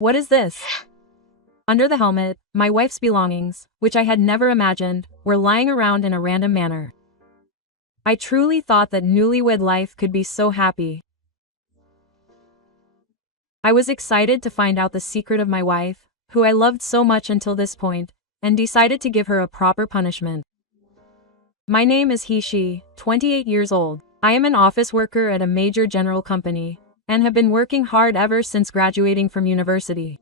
What is this? Under the helmet, my wife's belongings, which I had never imagined, were lying around in a random manner. I truly thought that newlywed life could be so happy. I was excited to find out the secret of my wife, who I loved so much until this point, and decided to give her a proper punishment. My name is He-she, 28 years old. I am an office worker at a major general company, and have been working hard ever since graduating from university.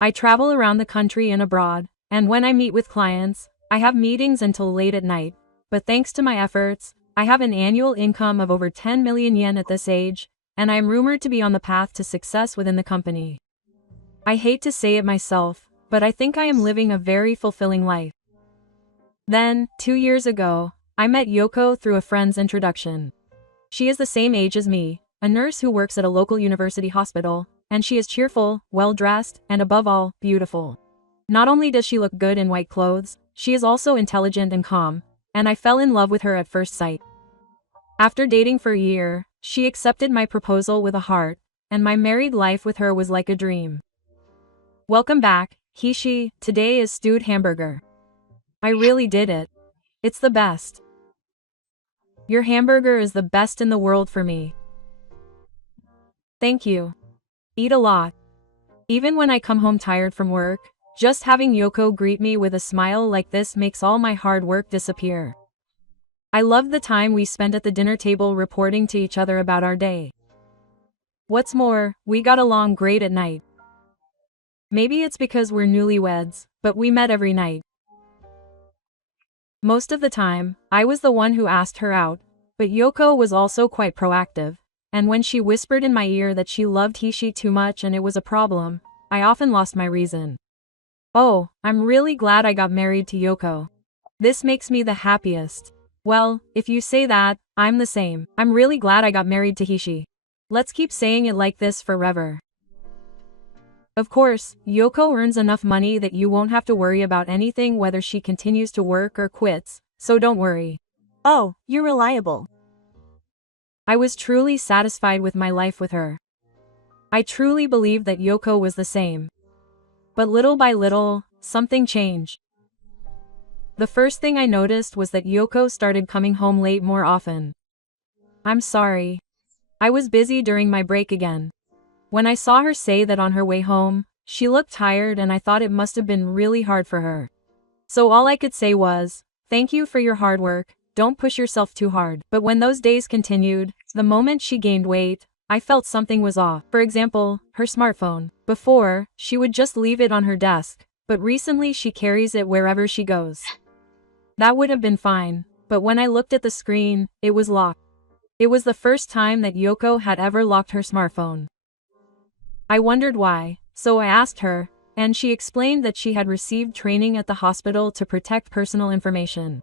I travel around the country and abroad, and when I meet with clients, I have meetings until late at night, but thanks to my efforts, I have an annual income of over 10 million yen at this age, and I am rumored to be on the path to success within the company. I hate to say it myself, but I think I am living a very fulfilling life. Then, 2 years ago, I met Yoko through a friend's introduction. She is the same age as me, a nurse who works at a local university hospital, and she is cheerful, well-dressed, and above all, beautiful. Not only does she look good in white clothes, she is also intelligent and calm, and I fell in love with her at first sight. After dating for a year, she accepted my proposal with a heart, and my married life with her was like a dream. Welcome back, He-she. Today is stewed hamburger. I really did it. It's the best. Your hamburger is the best in the world for me. Thank you. Eat a lot. Even when I come home tired from work, just having Yoko greet me with a smile like this makes all my hard work disappear. I love the time we spent at the dinner table reporting to each other about our day. What's more, we got along great at night. Maybe it's because we're newlyweds, but we met every night. Most of the time, I was the one who asked her out, but Yoko was also quite proactive, and when she whispered in my ear that she loved He-she too much and it was a problem, I often lost my reason. Oh, I'm really glad I got married to Yoko. This makes me the happiest. Well, if you say that, I'm the same. I'm really glad I got married to He-she. Let's keep saying it like this forever. Of course, Yoko earns enough money that you won't have to worry about anything whether she continues to work or quits, so don't worry. Oh, you're reliable. I was truly satisfied with my life with her. I truly believed that Yoko was the same. But little by little, something changed. The first thing I noticed was that Yoko started coming home late more often. I'm sorry. I was busy during my break again. When I saw her say that on her way home, she looked tired and I thought it must have been really hard for her. So all I could say was, thank you for your hard work, don't push yourself too hard. But when those days continued, the moment she gained weight, I felt something was off. For example, her smartphone. Before, she would just leave it on her desk, but recently she carries it wherever she goes. That would have been fine, but when I looked at the screen, it was locked. It was the first time that Yoko had ever locked her smartphone. I wondered why, so I asked her, and she explained that she had received training at the hospital to protect personal information.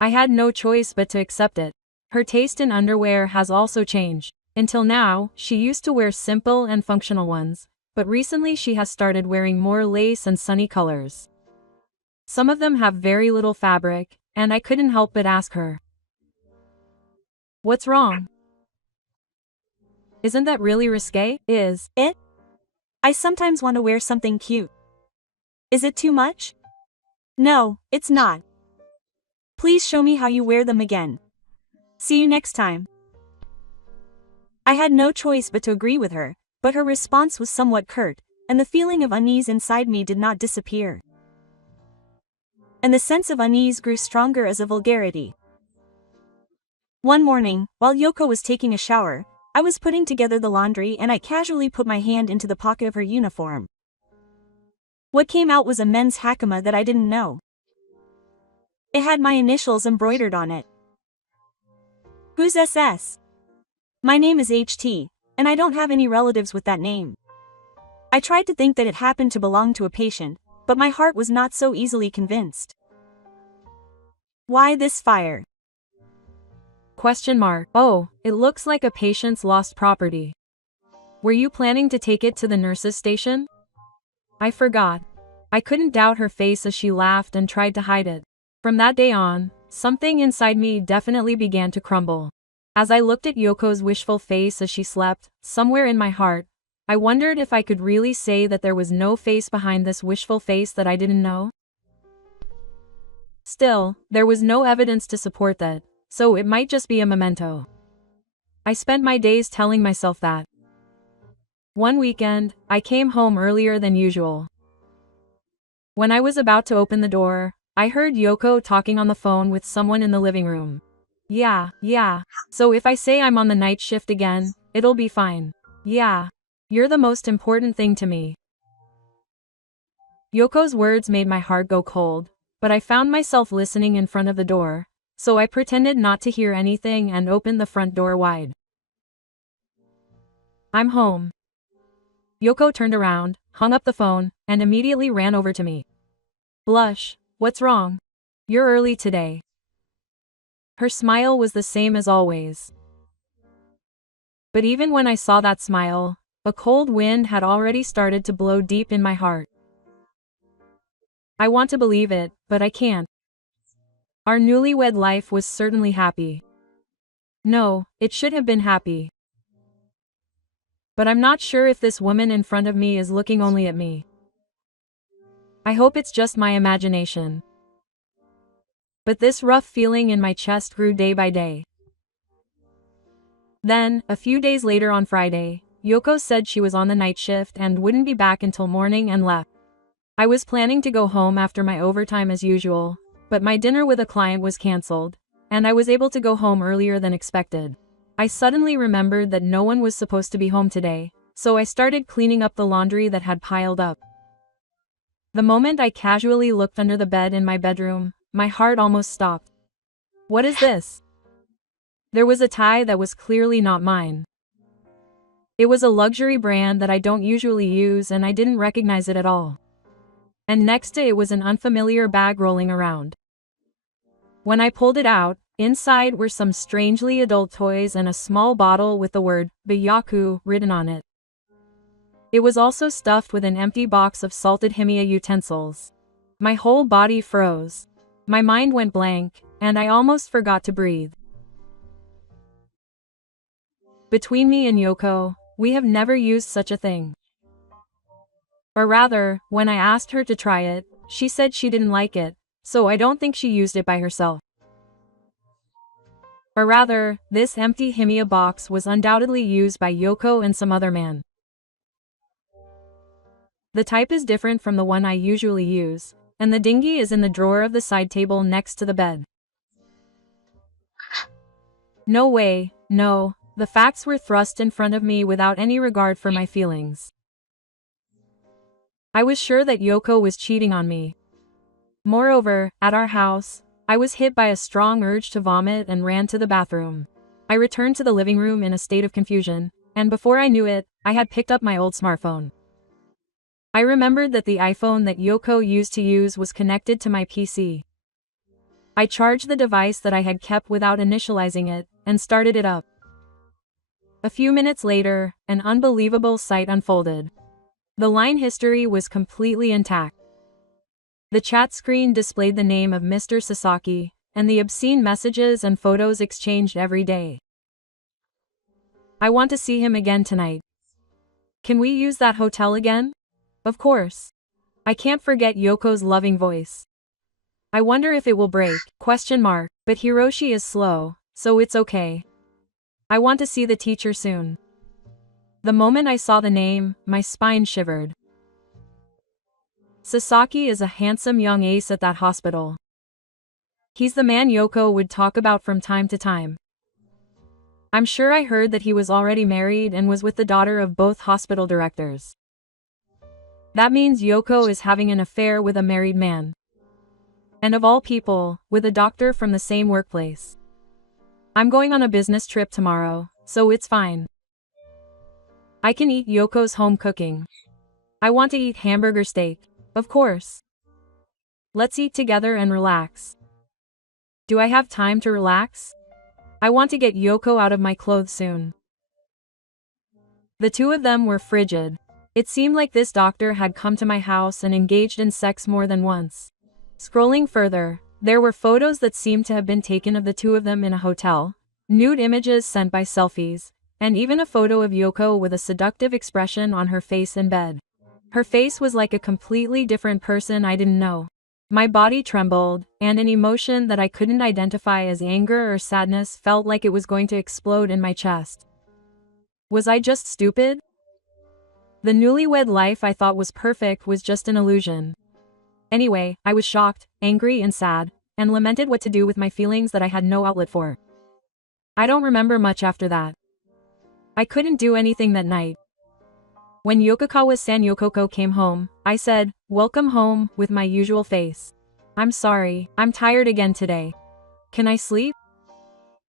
I had no choice but to accept it. Her taste in underwear has also changed. Until now, she used to wear simple and functional ones, but recently she has started wearing more lace and sunny colors. Some of them have very little fabric, and I couldn't help but ask her, what's wrong? Isn't that really risque? Is it? I sometimes want to wear something cute. Is it too much? No, it's not. Please show me how you wear them again. See you next time. I had no choice but to agree with her, but her response was somewhat curt, and the feeling of unease inside me did not disappear. And the sense of unease grew stronger as a vulgarity. One morning, while Yoko was taking a shower, I was putting together the laundry and I casually put my hand into the pocket of her uniform. What came out was a men's hakama that I didn't know. It had my initials embroidered on it. Who's SS? My name is HT, and I don't have any relatives with that name. I tried to think that it happened to belong to a patient, but my heart was not so easily convinced. Why this fire? Question mark. Oh, it looks like a patient's lost property. Were you planning to take it to the nurse's station? I forgot. I couldn't doubt her face as she laughed and tried to hide it. From that day on, something inside me definitely began to crumble. As I looked at Yoko's wishful face as she slept, somewhere in my heart, I wondered if I could really say that there was no face behind this wishful face that I didn't know. Still, there was no evidence to support that, so it might just be a memento. I spent my days telling myself that. One weekend, I came home earlier than usual. When I was about to open the door, I heard Yoko talking on the phone with someone in the living room. Yeah, so if I say I'm on the night shift again, it'll be fine. Yeah. You're the most important thing to me. Yoko's words made my heart go cold, but I found myself listening in front of the door, so I pretended not to hear anything and opened the front door wide. I'm home. Yoko turned around, hung up the phone, and immediately ran over to me. Blush, what's wrong? You're early today. Her smile was the same as always. But even when I saw that smile, a cold wind had already started to blow deep in my heart. I want to believe it, but I can't. Our newlywed life was certainly happy. No, it should have been happy. But I'm not sure if this woman in front of me is looking only at me. I hope it's just my imagination. But this rough feeling in my chest grew day by day. Then, a few days later on Friday, Yoko said she was on the night shift and wouldn't be back until morning and left. I was planning to go home after my overtime as usual, but my dinner with a client was cancelled, and I was able to go home earlier than expected. I suddenly remembered that no one was supposed to be home today, so I started cleaning up the laundry that had piled up. The moment I casually looked under the bed in my bedroom, my heart almost stopped. What is this? There was a tie that was clearly not mine. It was a luxury brand that I don't usually use and I didn't recognize it at all. And next to it was an unfamiliar bag rolling around. When I pulled it out, inside were some strangely adult toys and a small bottle with the word Byaku written on it. It was also stuffed with an empty box of salted himiya utensils. My whole body froze. My mind went blank, and I almost forgot to breathe. Between me and Yoko, we have never used such a thing. Or rather, when I asked her to try it, she said she didn't like it, so I don't think she used it by herself. Or rather, this empty himiya box was undoubtedly used by Yoko and some other man. The type is different from the one I usually use, and the dinghy is in the drawer of the side table next to the bed. No way, no. The facts were thrust in front of me without any regard for my feelings. I was sure that Yoko was cheating on me. Moreover, at our house, I was hit by a strong urge to vomit and ran to the bathroom. I returned to the living room in a state of confusion, and before I knew it, I had picked up my old smartphone. I remembered that the iPhone that Yoko used to use was connected to my PC. I charged the device that I had kept without initializing it, and started it up. A few minutes later, an unbelievable sight unfolded. The line history was completely intact. The chat screen displayed the name of Mr. Sasaki, and the obscene messages and photos exchanged every day. I want to see him again tonight. Can we use that hotel again? Of course. I can't forget Yoko's loving voice. I wonder if it will break, ? But Hiroshi is slow, so it's okay. I want to see the teacher soon. The moment I saw the name, my spine shivered. Sasaki is a handsome young ace at that hospital. He's the man Yoko would talk about from time to time. I'm sure I heard that he was already married and was with the daughter of both hospital directors. That means Yoko is having an affair with a married man. And of all people, with a doctor from the same workplace. I'm going on a business trip tomorrow, so it's fine. I can eat Yoko's home cooking. I want to eat hamburger steak, of course. Let's eat together and relax. Do I have time to relax? I want to get Yoko out of my clothes soon. The two of them were frigid. It seemed like this doctor had come to my house and engaged in sex more than once. Scrolling further, there were photos that seemed to have been taken of the two of them in a hotel, nude images sent by selfies, and even a photo of Yoko with a seductive expression on her face in bed. Her face was like a completely different person I didn't know. My body trembled, and an emotion that I couldn't identify as anger or sadness felt like it was going to explode in my chest. Was I just stupid? The newlywed life I thought was perfect was just an illusion. Anyway, I was shocked, angry and sad, and lamented what to do with my feelings that I had no outlet for. I don't remember much after that. I couldn't do anything that night. When Yokokawa-san Yokoko came home, I said, "Welcome home," with my usual face. "I'm sorry, I'm tired again today. Can I sleep?"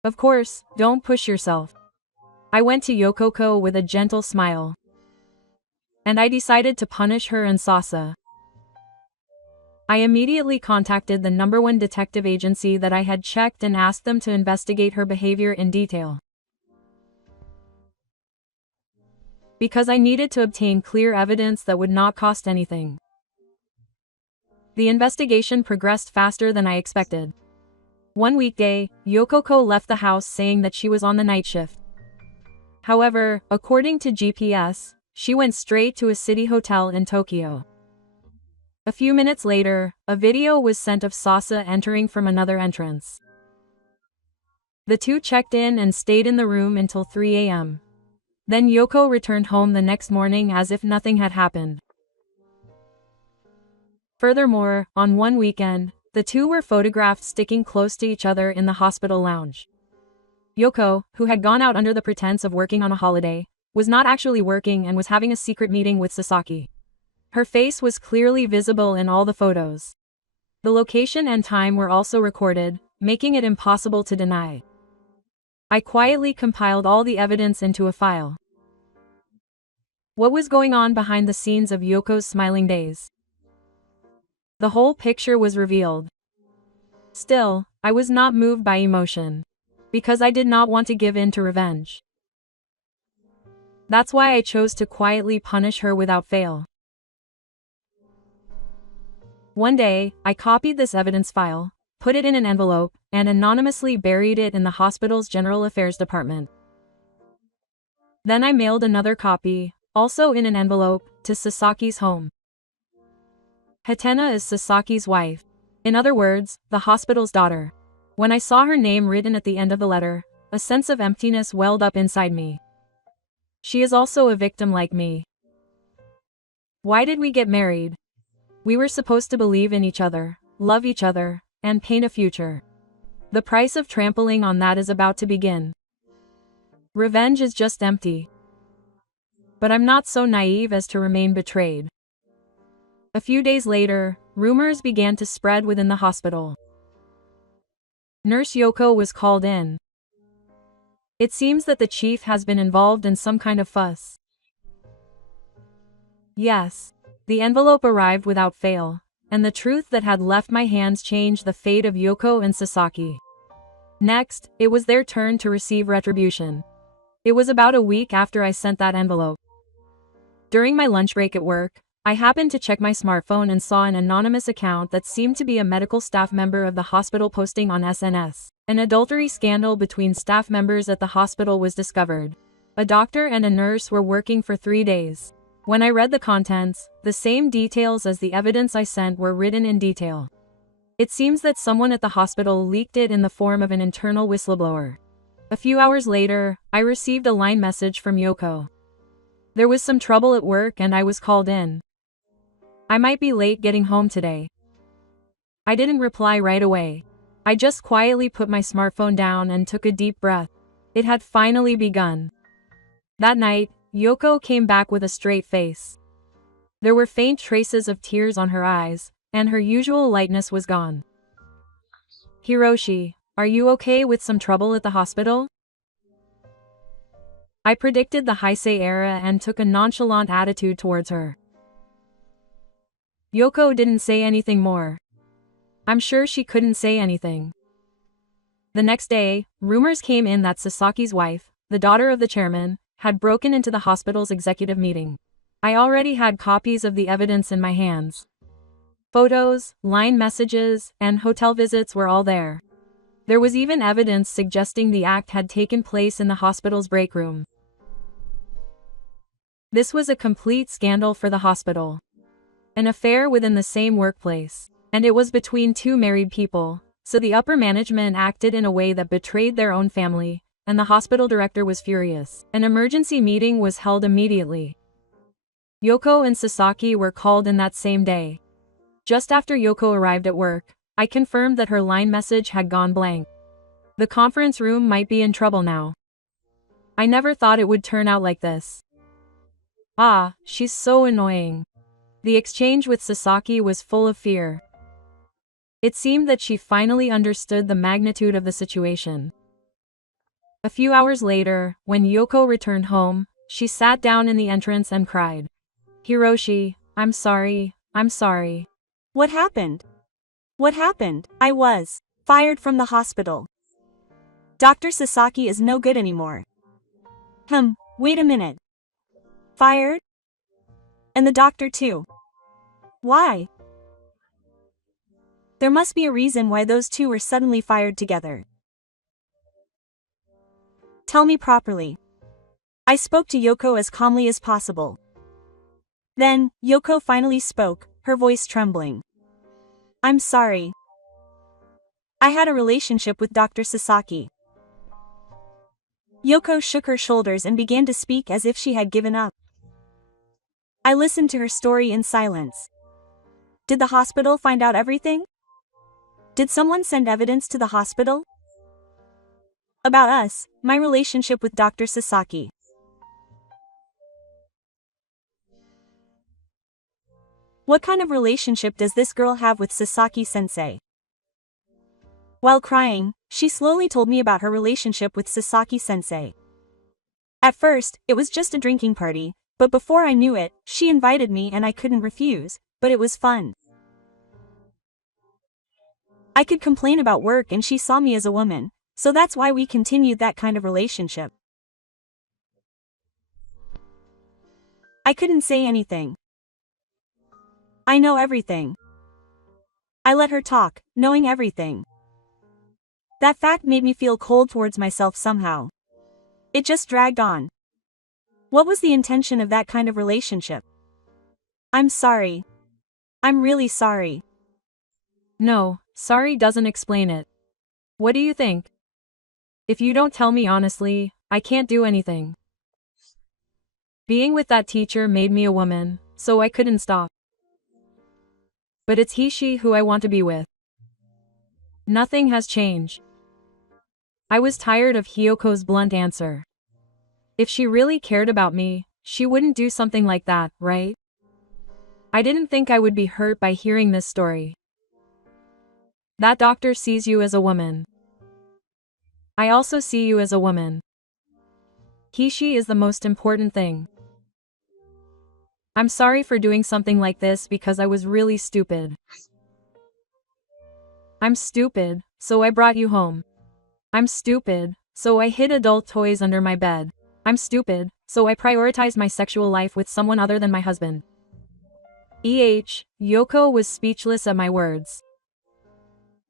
Of course, don't push yourself. I went to Yokoko with a gentle smile. And I decided to punish her and Sasa. I immediately contacted the #1 detective agency that I had checked and asked them to investigate her behavior in detail. Because I needed to obtain clear evidence that would not cost anything. The investigation progressed faster than I expected. One weekday, Yokoko left the house saying that she was on the night shift. However, according to GPS, she went straight to a city hotel in Tokyo. A few minutes later, a video was sent of Sasa entering from another entrance. The two checked in and stayed in the room until 3 a.m. Then Yoko returned home the next morning as if nothing had happened. Furthermore, on one weekend, the two were photographed sticking close to each other in the hospital lounge. Yoko, who had gone out under the pretense of working on a holiday, was not actually working and was having a secret meeting with Sasaki. Her face was clearly visible in all the photos. The location and time were also recorded, making it impossible to deny. I quietly compiled all the evidence into a file. What was going on behind the scenes of Yoko's smiling days? The whole picture was revealed. Still, I was not moved by emotion. Because I did not want to give in to revenge. That's why I chose to quietly punish her without fail. One day, I copied this evidence file, put it in an envelope, and anonymously buried it in the hospital's general affairs department. Then I mailed another copy, also in an envelope, to Sasaki's home. Hatena is Sasaki's wife. In other words, the hospital's daughter. When I saw her name written at the end of the letter, a sense of emptiness welled up inside me. She is also a victim like me. Why did we get married? We were supposed to believe in each other, love each other, and paint a future. The price of trampling on that is about to begin. Revenge is just empty. But I'm not so naive as to remain betrayed. A few days later, rumors began to spread within the hospital. Nurse Yoko was called in. It seems that the chief has been involved in some kind of fuss. Yes, the envelope arrived without fail, and the truth that had left my hands changed the fate of Yoko and Sasaki. Next, it was their turn to receive retribution. It was about a week after I sent that envelope. During my lunch break at work, I happened to check my smartphone and saw an anonymous account that seemed to be a medical staff member of the hospital posting on SNS. An adultery scandal between staff members at the hospital was discovered. A doctor and a nurse were working for 3 days. When I read the contents, the same details as the evidence I sent were written in detail. It seems that someone at the hospital leaked it in the form of an internal whistleblower. A few hours later, I received a line message from Yoko. There was some trouble at work and I was called in. I might be late getting home today. I didn't reply right away. I just quietly put my smartphone down and took a deep breath. It had finally begun. That night, Yoko came back with a straight face. There were faint traces of tears on her eyes, and her usual lightness was gone. Hiroshi, are you okay with some trouble at the hospital? I predicted the Heisei era and took a nonchalant attitude towards her. Yoko didn't say anything more. I'm sure she couldn't say anything. The next day, rumors came in that Sasaki's wife, the daughter of the chairman, had broken into the hospital's executive meeting. I already had copies of the evidence in my hands. Photos, line messages, and hotel visits were all there. There was even evidence suggesting the act had taken place in the hospital's break room. This was a complete scandal for the hospital. An affair within the same workplace. And it was between two married people, so the upper management acted in a way that betrayed their own family, and the hospital director was furious. An emergency meeting was held immediately. Yoko and Sasaki were called in that same day. Just after Yoko arrived at work, I confirmed that her line message had gone blank. The conference room might be in trouble now. I never thought it would turn out like this. Ah, she's so annoying. The exchange with Sasaki was full of fear. It seemed that she finally understood the magnitude of the situation. A few hours later, when Yoko returned home, she sat down in the entrance and cried. Hiroshi, I'm sorry. What happened? What happened? I was fired from the hospital. Dr. Sasaki is no good anymore. Wait a minute. Fired? And the doctor too. Why? There must be a reason why those two were suddenly fired together. Tell me properly. I spoke to Yoko as calmly as possible. Then, Yoko finally spoke, her voice trembling. I'm sorry. I had a relationship with Dr. Sasaki. Yoko shook her shoulders and began to speak as if she had given up. I listened to her story in silence. Did the hospital find out everything? Did someone send evidence to the hospital? About us, my relationship with Dr. Sasaki. What kind of relationship does this girl have with Sasaki-sensei? While crying, she slowly told me about her relationship with Sasaki-sensei. At first, it was just a drinking party, but before I knew it, she invited me and I couldn't refuse, but it was fun. I could complain about work and she saw me as a woman, so that's why we continued that kind of relationship. I couldn't say anything. I know everything. I let her talk, knowing everything. That fact made me feel cold towards myself somehow. It just dragged on. What was the intention of that kind of relationship? I'm sorry. I'm really sorry. No, sorry doesn't explain it. What do you think? If you don't tell me honestly, I can't do anything. Being with that teacher made me a woman, so I couldn't stop. But it's he/she who I want to be with. Nothing has changed. I was tired of Hyoko's blunt answer. If she really cared about me, she wouldn't do something like that, right? I didn't think I would be hurt by hearing this story. That doctor sees you as a woman. I also see you as a woman. He/she is the most important thing. I'm sorry for doing something like this because I was really stupid. I'm stupid, so I brought you home. I'm stupid, so I hid adult toys under my bed. I'm stupid, so I prioritized my sexual life with someone other than my husband. Yoko was speechless at my words.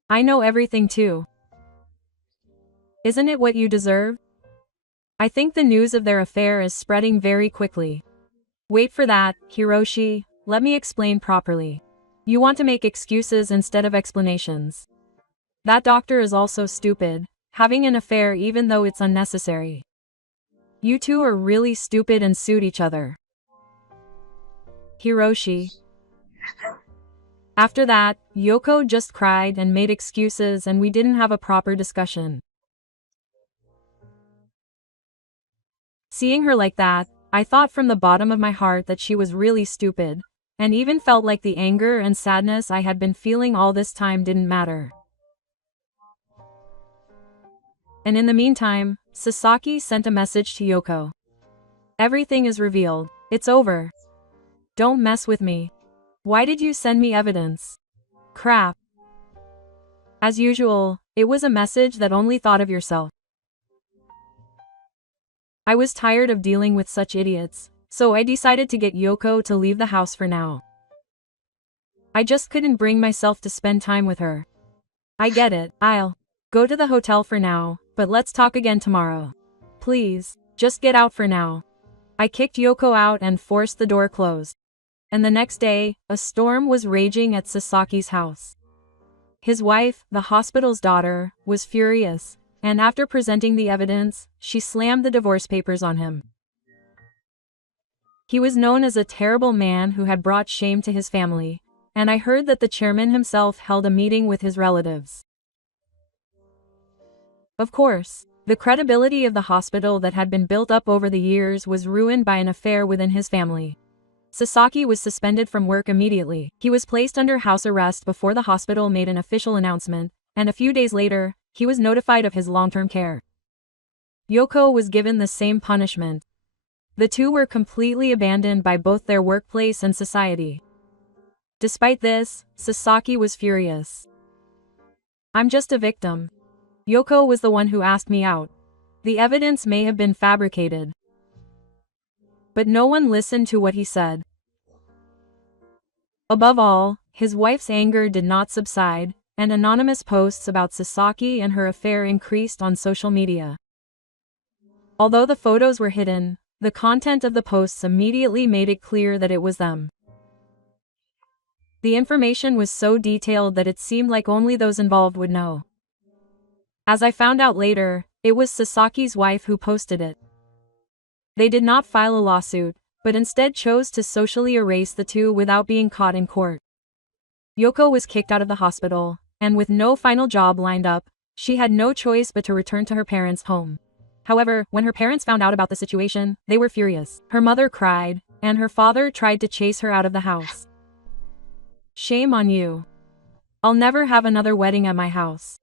I know everything too. Isn't it what you deserve? I think the news of their affair is spreading very quickly. Wait for that, Hiroshi, let me explain properly. You want to make excuses instead of explanations. That doctor is also stupid, having an affair even though it's unnecessary. You two are really stupid and suit each other. Hiroshi. After that, Yoko just cried and made excuses and we didn't have a proper discussion. Seeing her like that, I thought from the bottom of my heart that she was really stupid, and even felt like the anger and sadness I had been feeling all this time didn't matter. And in the meantime, Sasaki sent a message to Yoko. Everything is revealed. It's over. Don't mess with me. Why did you send me evidence? Crap. As usual, it was a message that only thought of yourself. I was tired of dealing with such idiots, so I decided to get Yoko to leave the house for now. I just couldn't bring myself to spend time with her. I get it, I'll go to the hotel for now, but let's talk again tomorrow. Please, just get out for now. I kicked Yoko out and forced the door closed. And the next day, a storm was raging at Sasaki's house. His wife, the hospital's daughter, was furious, and after presenting the evidence, she slammed the divorce papers on him. He was known as a terrible man who had brought shame to his family, and I heard that the chairman himself held a meeting with his relatives. Of course, the credibility of the hospital that had been built up over the years was ruined by an affair within his family. Sasaki was suspended from work immediately. He was placed under house arrest before the hospital made an official announcement, and a few days later, he was notified of his long-term care. Yoko was given the same punishment. The two were completely abandoned by both their workplace and society. Despite this, Sasaki was furious. "I'm just a victim. Yoko was the one who asked me out. The evidence may have been fabricated." But no one listened to what he said. Above all, his wife's anger did not subside, and anonymous posts about Sasaki and her affair increased on social media. Although the photos were hidden, the content of the posts immediately made it clear that it was them. The information was so detailed that it seemed like only those involved would know. As I found out later, it was Sasaki's wife who posted it. They did not file a lawsuit, but instead chose to socially erase the two without being caught in court. Yoko was kicked out of the hospital, and with no final job lined up, she had no choice but to return to her parents' home. However, when her parents found out about the situation, they were furious. Her mother cried, and her father tried to chase her out of the house. "Shame on you. I'll never have another wedding at my house."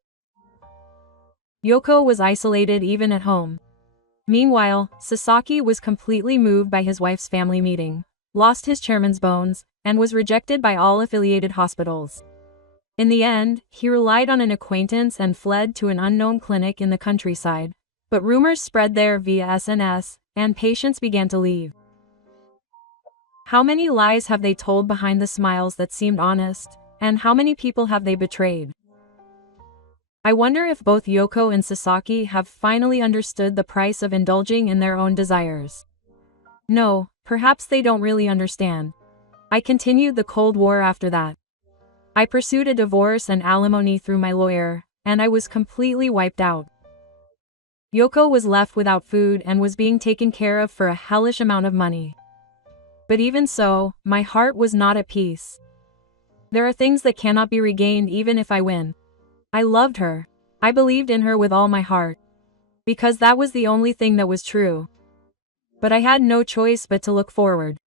Yoko was isolated even at home. Meanwhile, Sasaki was completely moved by his wife's family meeting, lost his chairman's bones, and was rejected by all affiliated hospitals. In the end, he relied on an acquaintance and fled to an unknown clinic in the countryside, but rumors spread there via SNS, and patients began to leave. How many lies have they told behind the smiles that seemed honest, and how many people have they betrayed? I wonder if both Yoko and Sasaki have finally understood the price of indulging in their own desires. No, perhaps they don't really understand. I continued the Cold War after that. I pursued a divorce and alimony through my lawyer, and I was completely wiped out. Yoko was left without food and was being taken care of for a hellish amount of money. But even so, my heart was not at peace. There are things that cannot be regained even if I win. I loved her. I believed in her with all my heart. Because that was the only thing that was true. But I had no choice but to look forward.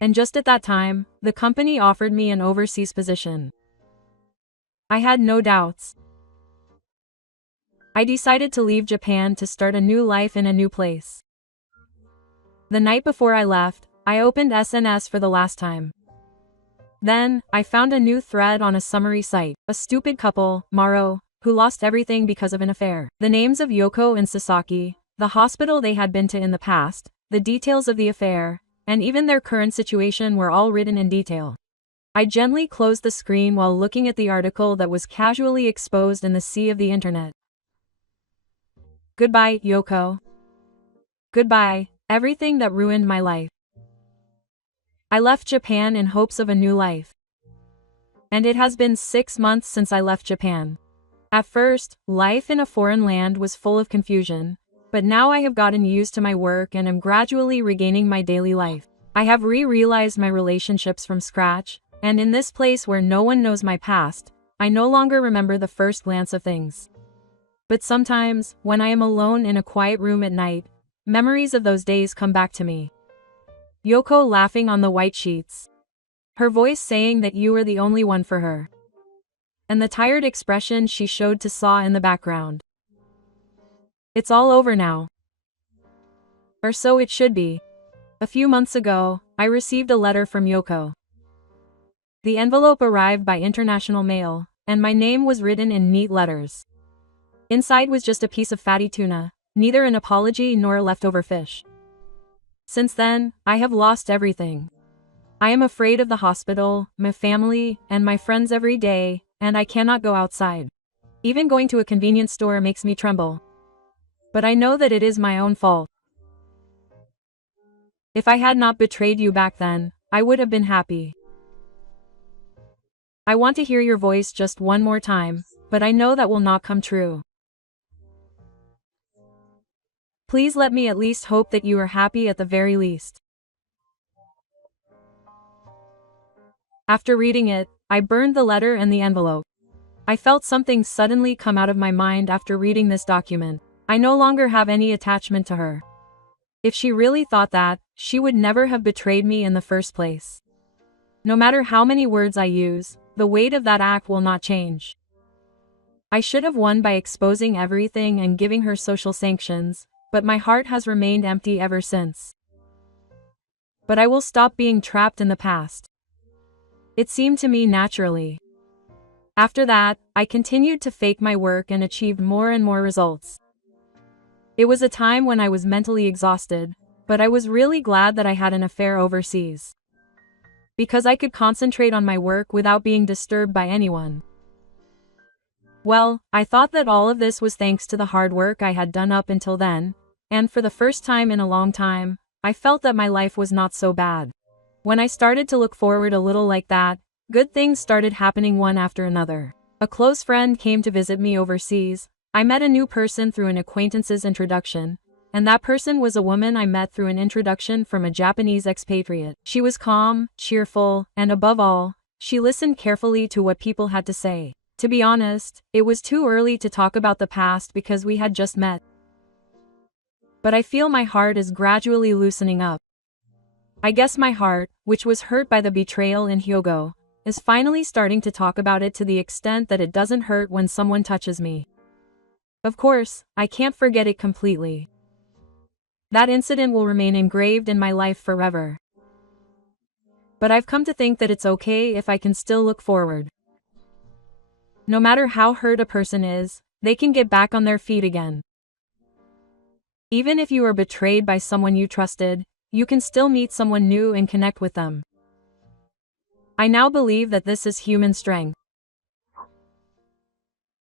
And just at that time, the company offered me an overseas position. I had no doubts. I decided to leave Japan to start a new life in a new place. The night before I left, I opened SNS for the last time. Then, I found a new thread on a summary site, a stupid couple, Maro, who lost everything because of an affair. The names of Yoko and Sasaki, the hospital they had been to in the past, the details of the affair, and even their current situation were all written in detail. I gently closed the screen while looking at the article that was casually exposed in the sea of the internet. Goodbye, Yoko. Goodbye, everything that ruined my life. I left Japan in hopes of a new life. And it has been 6 months since I left Japan. At first, life in a foreign land was full of confusion, but now I have gotten used to my work and am gradually regaining my daily life. I have realized my relationships from scratch, and in this place where no one knows my past, I no longer remember the first glance of things. But sometimes, when I am alone in a quiet room at night, memories of those days come back to me. Yoko laughing on the white sheets. Her voice saying that you were the only one for her. And the tired expression she showed to Sa in the background. It's all over now. Or so it should be. A few months ago, I received a letter from Yoko. The envelope arrived by international mail, and my name was written in neat letters. Inside was just a piece of fatty tuna, neither an apology nor a leftover fish. Since then, I have lost everything. I am afraid of the hospital, my family, and my friends every day, and I cannot go outside. Even going to a convenience store makes me tremble. But I know that it is my own fault. If I had not betrayed you back then, I would have been happy. I want to hear your voice just one more time, but I know that will not come true. Please let me at least hope that you are happy at the very least. After reading it, I burned the letter and the envelope. I felt something suddenly come out of my mind after reading this document. I no longer have any attachment to her. If she really thought that, she would never have betrayed me in the first place. No matter how many words I use, the weight of that act will not change. I should have won by exposing everything and giving her social sanctions, but my heart has remained empty ever since. But I will stop being trapped in the past. It seemed to me naturally. After that, I continued to fake my work and achieved more and more results. It was a time when I was mentally exhausted, but I was really glad that I had an affair overseas. Because I could concentrate on my work without being disturbed by anyone. Well, I thought that all of this was thanks to the hard work I had done up until then, and for the first time in a long time, I felt that my life was not so bad. When I started to look forward a little like that, good things started happening one after another. A close friend came to visit me overseas. I met a new person through an acquaintance's introduction, and that person was a woman I met through an introduction from a Japanese expatriate. She was calm, cheerful, and above all, she listened carefully to what people had to say. To be honest, it was too early to talk about the past because we had just met. But I feel my heart is gradually loosening up. I guess my heart, which was hurt by the betrayal in Hyogo, is finally starting to talk about it to the extent that it doesn't hurt when someone touches me. Of course, I can't forget it completely. That incident will remain engraved in my life forever. But I've come to think that it's okay if I can still look forward. No matter how hurt a person is, they can get back on their feet again. Even if you are betrayed by someone you trusted, you can still meet someone new and connect with them. I now believe that this is human strength.